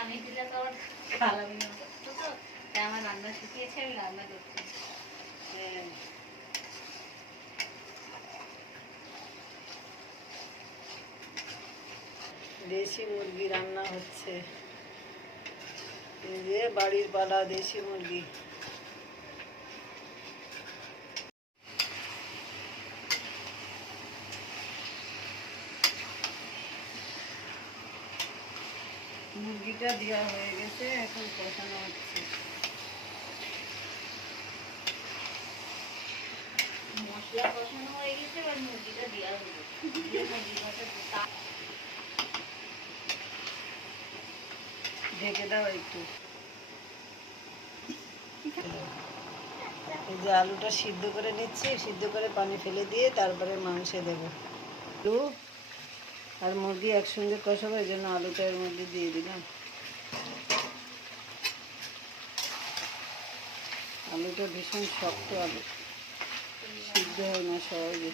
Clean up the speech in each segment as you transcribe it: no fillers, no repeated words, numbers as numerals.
আমি দিলে তো আবার খালামি তো তাই আমার রান্না শিখিয়েছে, আমি রান্না করছি। দেশি মুরগি রান্না হচ্ছে, এই যে বাড়ির পালা দেশি মুরগি। মুরগিটা দেওয়া হয়ে গেছে, এখন কষানো হচ্ছে। মশলা কষানো হয়ে গেছে, এবার মুরগিটা দেওয়া হলো। ঢেকে দাও একটু। এই যে আলুটা সিদ্ধ করে নিচ্ছি, সিদ্ধ করে পানি ফেলে দিয়ে তারপরে মাংসে দেবো। আলু আর মুরগি একসঙ্গে কষাবো, এই জন্য আলুটা এর মধ্যে দিয়ে দিলাম। আলুটা ভীষণ শক্ত আলু, সিদ্ধ হয় না সহজে।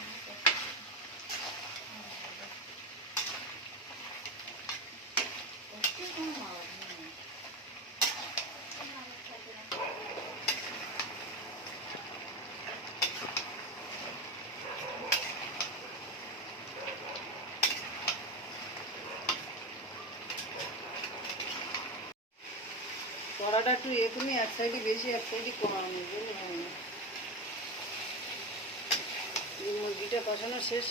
কড়াটা একটু এখনই এক সাইডে বেশি, এক সাইডে কমানো, মুরগিটা কষানো শেষ,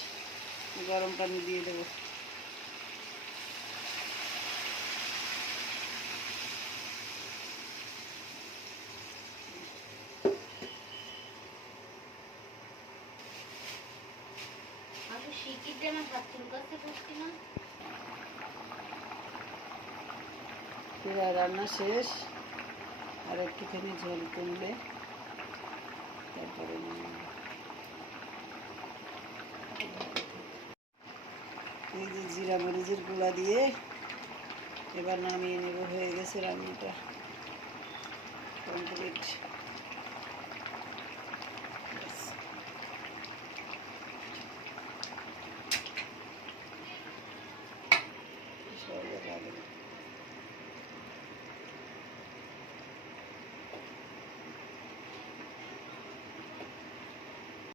গরম পানি দিয়ে দেবো। রান্না শেষ, আর একটুখানি ঝোল কমলে তারপরে এই যে জিরা মরিচের গুঁড়া দিয়ে এবার নামিয়ে নেব। হয়ে গেছে রান্নাটা কমপ্লিট।